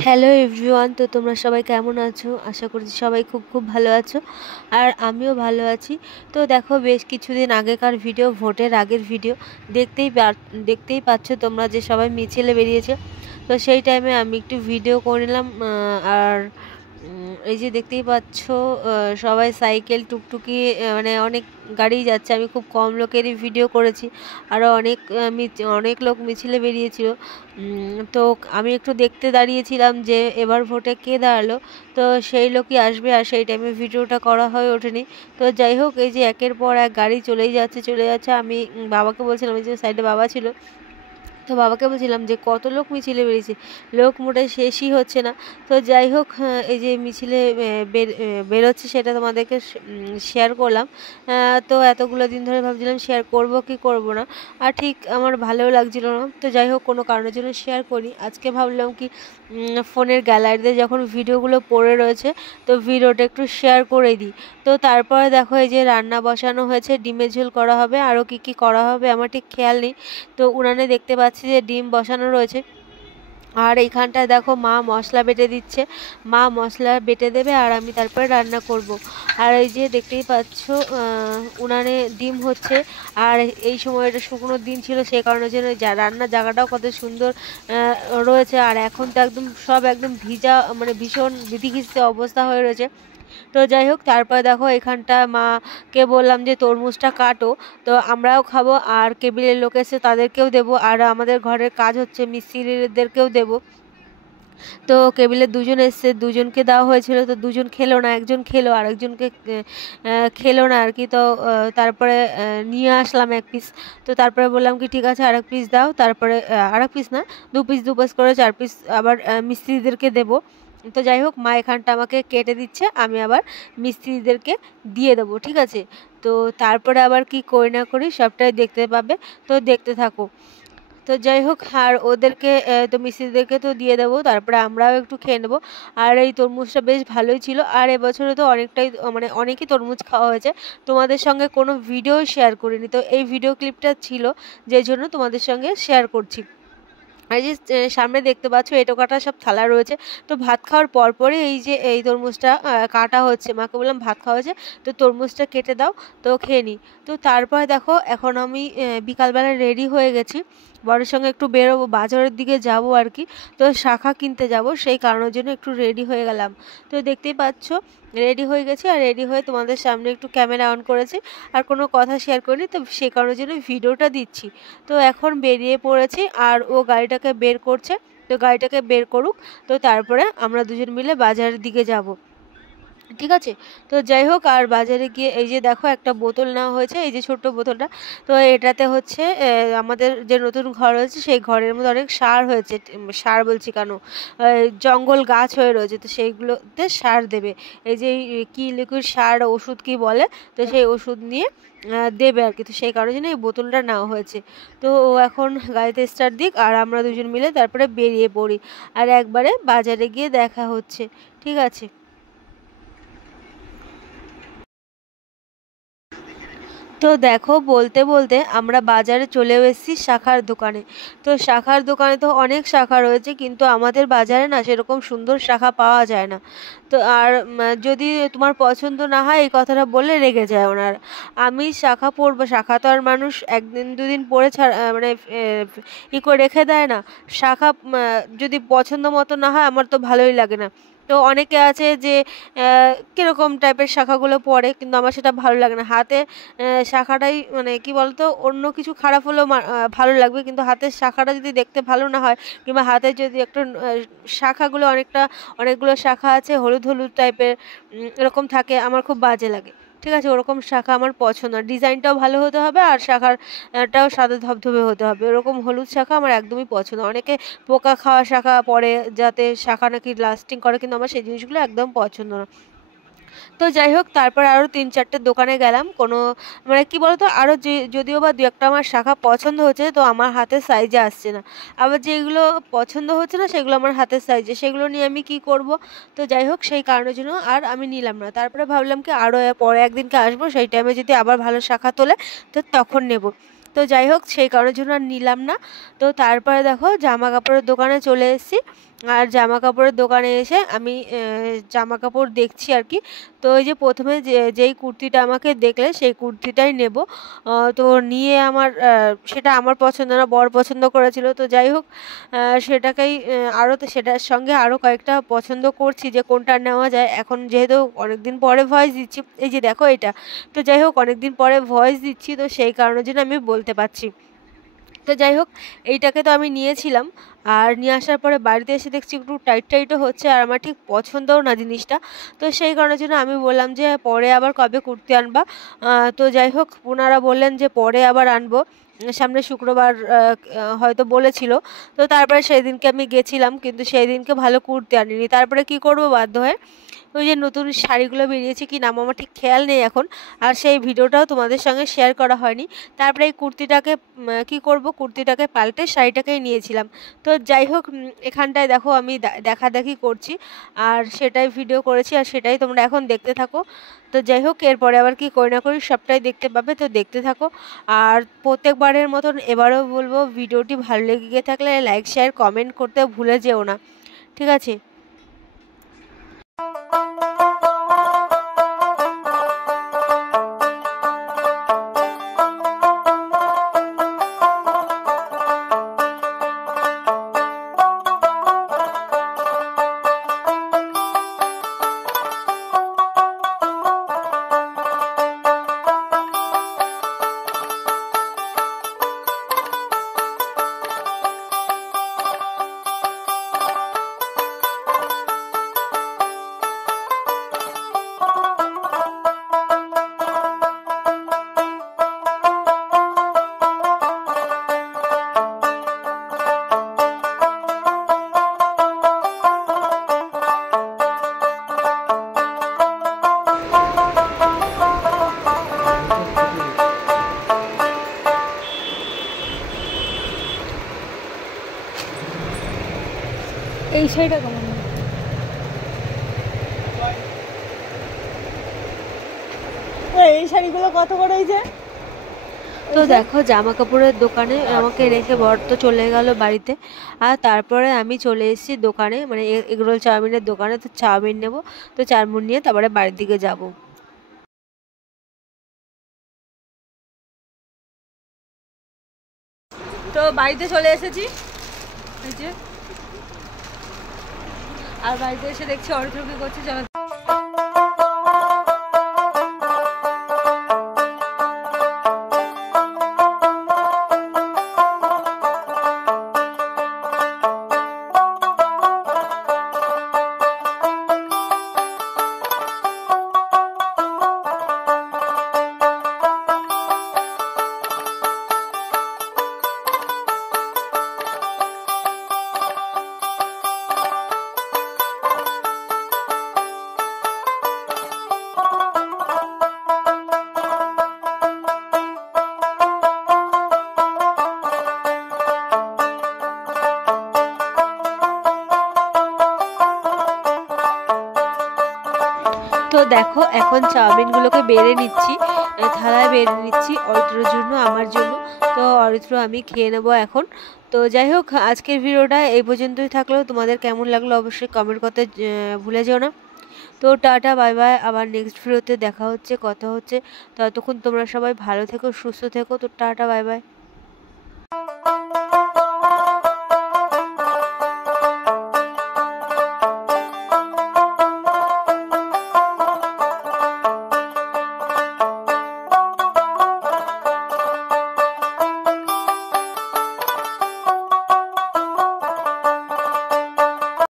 Hello everyone, তো তোমরা সবাই কেমন আছো? আশা করছি সবাই খুব খুব ভালো আছো, আর আমিও ভালো আছি। তো দেখো, বেশ কিছুদিন আগেকার ভিডিও, ভোটের আগের ভিডিও দেখতেই পাচ্ছ তোমরা যে সবাই মিছিলে বেরিয়েছে। তো সেই টাইমে আমি একটু ভিডিও করে নিলাম। আর এই যে দেখতেই পাচ্ছ, সবাই সাইকেল, টুকটুকি, মানে অনেক গাড়ি যাচ্ছে। আমি খুব কম লোকেরই ভিডিও করেছি, আরও অনেক লোক মিছিলে বেরিয়েছিল। তো আমি একটু দেখতে দাঁড়িয়েছিলাম যে এবার ভোটে কে দাঁড়ালো, তো সেই লোকই আসবে, আর সেই টাইমে ভিডিওটা করা হয়ে ওঠেনি। তো যাই হোক, এই যে একের পর এক গাড়ি চলে যাচ্ছে। আমি বাবাকে বলছিলাম, এই যে সাইডে বাবা ছিল, তো বাবাকে বলছিলাম যে কত লোক মিছিলে বেরিয়েছে, লোক মোটে শেষই হচ্ছে না। তো যাই হোক, এই যে মিছিলে বেরোচ্ছে সেটা তোমাদেরকে শেয়ার করলাম। তো এতগুলো দিন ধরে ভাবছিলাম শেয়ার করব কি করব না, আর ঠিক আমার ভালোও লাগছিল না। তো যাই হোক, কোনো কারণের জন্য শেয়ার করি। আজকে ভাবলাম কি, ফোনের গ্যালারিতে যখন ভিডিওগুলো পড়ে রয়েছে, তো ভিডিওটা একটু শেয়ার করে দিই। তো তারপরে দেখো, এই যে রান্না বসানো হয়েছে, ডিমের ঝোল করা হবে, আরও কি কি করা হবে আমার ঠিক খেয়াল নেই। তো উনানে দেখতে পাচ্ছি যে ডিম বসানো রয়েছে, আর এইখানটায় দেখো মা মশলা বেটে দিচ্ছে। মা মশলা বেটে দেবে আর আমি তারপরে রান্না করব। আর এই যে দেখতেই পাচ্ছ, উনানে ডিম হচ্ছে। আর এই সময়টা শুকনো দিন ছিল, সেই কারণে যেন রান্নার জায়গাটাও কত সুন্দর রয়েছে। আর এখন তো একদম সব একদম ভিজা, মানে ভীষণ বিধিখিস্তে অবস্থা হয়ে রয়েছে। তো যাই হোক, তারপরে দেখো এখানটা মাকে বললাম যে তরমুজটা কাটো, তো আমরাও খাবো, আর কেবিলের লোক এসে তাদেরকেও দেবো, আর আমাদের ঘরের কাজ হচ্ছে মিস্ত্রিদেরকেও দেবো। তো কেবিলের দুজন এসছে, দুজনকে দেওয়া হয়েছিল, তো দুজন খেলো না, একজন খেলো, আর একজনকে খেলো না আর কি। তো তারপরে নিয়ে আসলাম এক পিস। তো তারপরে বললাম কি, ঠিক আছে আর এক পিস দাও। তারপরে আর এক পিস না, দু পিস করে 4 পিস আবার মিস্ত্রিদেরকে দেবো। তো যাই হোক, মা এখানটা আমাকে কেটে দিচ্ছে, আমি আবার মিস্ত্রিদেরকে দিয়ে দেবো, ঠিক আছে। তো তারপরে আবার কি করি না করি সবটাই দেখতে পাবে, তো দেখতে থাকো। তো যাই হোক, আর ওদেরকে তো মিস্ত্রিদেরকে তো দিয়ে দেবো, তারপরে আমরাও একটু খেয়ে নেবো। আর এই তরমুজটা বেশ ভালোই ছিল, আর এবছরে তো অনেকটাই, মানে অনেকই তরমুজ খাওয়া হয়েছে। তোমাদের সঙ্গে কোনো ভিডিও শেয়ার করিনি, তো এই ভিডিও ক্লিপটা ছিল, যে জন্য তোমাদের সঙ্গে শেয়ার করছি। আর এই যে সামনে দেখতে পাচ্ছ এঁটো কাটা সব থালা রয়েছে। তো ভাত খাওয়ার পরপরই এই যে এই তরমুজটা কাটা হচ্ছে। মাকে বললাম ভাত খাওয়া হয়েছে, তো তরমুজটা কেটে দাও, তো খেয়ে নিই। তো তারপরে দেখো, এখন আমি বিকালবেলা রেডি হয়ে গেছি, বরের সঙ্গে একটু বেরোবো, বাজারের দিকে যাব আর কি। তো শাখা কিনতে যাব, সেই কারণের জন্য একটু রেডি হয়ে গেলাম। তো দেখতেই পাচ্ছ রেডি হয়ে গেছি, আর রেডি হয়ে তোমাদের সামনে একটু ক্যামেরা অন করেছি, আর কোনো কথা শেয়ার করিনি, তো সে কারণের জন্য ভিডিওটা দিচ্ছি। তো এখন বেরিয়ে পড়েছি, আর ও গাড়িটাকে বের করছে, তো গাড়িটাকে বের করুক, তো তারপরে আমরা দুজন মিলে বাজারের দিকে যাব, ঠিক আছে। তো যাই হোক, আর বাজারে গিয়ে এই যে দেখো একটা বোতল নেওয়া হয়েছে, এই যে ছোট্ট বোতলটা। তো এটাতে হচ্ছে আমাদের যে নতুন ঘর হয়েছে সেই ঘরের মধ্যে অনেক সার হয়েছে, সার বলছি কেন, জঙ্গল গাছ হয়ে রয়েছে, তো সেইগুলোতে সার দেবে। এই যে কি লিকুইড সার, ওষুধ কি বলে, তো সেই ওষুধ নিয়ে দেবে আর কি। তো সেই কারণে জন্য এই বোতলটা নেওয়া হয়েছে। তো ও এখন গাড়িতে স্টার্ট দিক, আর আমরা দুজন মিলে তারপরে বেরিয়ে পড়ি, আর একবারে বাজারে গিয়ে দেখা হচ্ছে, ঠিক আছে। তো দেখো, বলতে বলতে আমরা বাজারে চলেও এসেছি শাখার দোকানে। তো শাখার দোকানে তো অনেক শাখা রয়েছে, কিন্তু আমাদের বাজারে না সেরকম সুন্দর শাখা পাওয়া যায় না। তো আর যদি তোমার পছন্দ না হয় এই কথাটা বলে রেগে যায় ওনার। আমি শাখা পরবো, শাখা তো আর মানুষ একদিন দুদিন পরে ছাড়া মানে করে রেখে দেয় না। শাখা যদি পছন্দ মতো না হয় আমার তো ভালোই লাগে না। তো অনেকে আছে যে কীরকম টাইপের শাখাগুলো পরে, কিন্তু আমার সেটা ভালো লাগে না। হাতে শাখাটাই, মানে কি বলতো, অন্য কিছু খারাপ হলেও ভালো লাগবে, কিন্তু হাতের শাখাটা যদি দেখতে ভালো না হয়, কিংবা হাতে যদি একটা শাখাগুলো অনেকগুলো শাখা আছে হলুদ হলুদ টাইপের, এরকম থাকে, আমার খুব বাজে লাগে, ঠিক আছে। ওরকম শাখা আমার পছন্দ না, ডিজাইনটাও ভালো হতে হবে, আর শাখাটাও সাদা ধবধবে হতে হবে। ওরকম হলুদ শাখা আমার একদমই পছন্দ। অনেকে পোকা খাওয়া শাখা পরে, যাতে শাখা নাকি লাস্টিং করে, কিন্তু আমার সেই জিনিসগুলো একদম পছন্দ না। তো যাই হোক, তারপর আরও 3-4টে দোকানে গেলাম, কোনো মানে কি বলতো, আরও যদিও বা দু একটা আমার শাখা পছন্দ হচ্ছে, তো আমার হাতের সাইজে আসছে না। আবার যেগুলো পছন্দ হচ্ছে না সেগুলো আমার হাতের সাইজে, সেগুলো নিয়ে আমি কি করব। তো যাই হোক, সেই কারণের জন্য আর আমি নিলাম না। তারপরে ভাবলাম কি, আরও পরে একদিনকে আসবো, সেই টাইমে যদি আবার ভালো শাখা তোলে, তো তখন নেব। তো যাই হোক, সেই কারণের জন্য আর নিলাম না। তো তারপরে দেখো জামা কাপড়ের দোকানে চলে এসেছি, আর জামা কাপড়ের দোকানে এসে আমি জামা কাপড় দেখছি আর কি। তো ওই যে প্রথমে যেই কুর্তিটা আমাকে দেখলে সেই কুর্তিটাই নেব। তো নিয়ে আমার সেটা আমার পছন্দ না, বর পছন্দ করেছিল। তো যাই হোক সেটাকেই আরও তো সেটার সঙ্গে আরও কয়েকটা পছন্দ করছি যে কোনটা নেওয়া যায়। এখন যেহেতু অনেকদিন পরে ভয়েস দিচ্ছি, এই যে দেখো এটা। তো যাই হোক অনেকদিন পরে ভয়েস দিচ্ছি, তো সেই কারণের জন্য আমি বলতে পারছি। তো যাই হোক এইটাকে তো আমি নিয়েছিলাম, আর নিয়ে আসার পরে বাড়িতে এসে দেখছি একটু টাইট টাইটও হচ্ছে, আর আমার ঠিক পছন্দও না জিনিসটা। তো সেই কারণের জন্য আমি বললাম যে পরে আবার কবে কুর্তি আনবা। তো যাই হোক ওনারা বললেন যে পরে আবার আনবো, সামনে শুক্রবার হয়তো বলেছিল। তো তারপরে সেই দিনকে আমি গেছিলাম, কিন্তু সেই দিনকে ভালো কুর্তি আনিনি। তারপরে কি করব, বাধ্য হয়ে ওই যে নতুন শাড়িগুলো বেরিয়েছে, কি নাম আমার ঠিক খেয়াল নেই এখন, আর সেই ভিডিওটাও তোমাদের সঙ্গে শেয়ার করা হয়নি। তারপরে এই কুর্তিটাকে কি করব, কুর্তিটাকে পাল্টে শাড়িটাকেই নিয়েছিলাম। তো যাই হোক এখানটায় দেখো আমি দেখাদেখি করছি, আর সেটাই ভিডিও করেছি, আর সেটাই তোমরা এখন দেখতে থাকো। তো যাই হোক এরপরে আবার কি করি না করি সবটাই দেখতে পাবে, তো দেখতে থাকো। আর প্রত্যেকবারের মতন এবারও বলবো, ভিডিওটি ভালো লেগে থাকলে লাইক শেয়ার কমেন্ট করতে ভুলে যেও না, ঠিক আছে? এই শাড়িটা কেমন? এই শাড়িগুলো কত করে হয়েছে? তো দেখো জামা কাপড়ের দোকানে আমাকে রেখে বর তো চলে গেল বাড়িতে, আর তারপরে আমি চলে এসেছি দোকানে, মানে এগরোল চাউমিনের দোকানে। তো চাউমিন নেব, তো চাউমিন নিয়ে তারপরে বাড়ির দিকে যাব। তো বাড়িতে চলে এসেছি, এই যে, আর বাড়িতে এসে দেখছি অরিত্র কি করছে, চলো। তো দেখো এখন চাউমিনগুলোকে বেড়ে নিচ্ছি, থালায় বেড়ে নিচ্ছি অরিত্রর জন্য, আমার জন্য। তো অরিত্র আমি খেয়ে নেবো এখন। তো যাই হোক আজকের ভিডিওটা এই পর্যন্তই থাকলো। তোমাদের কেমন লাগলো অবশ্যই কমেন্ট করতে ভুলে যেও না। তো টাটা বাই বাই, আবার নেক্সট ভিডিওতে দেখা হচ্ছে, কথা হচ্ছে। ততক্ষণ তোমরা সবাই ভালো থেকো, সুস্থ থেকো। তো টাটা বাই বাই।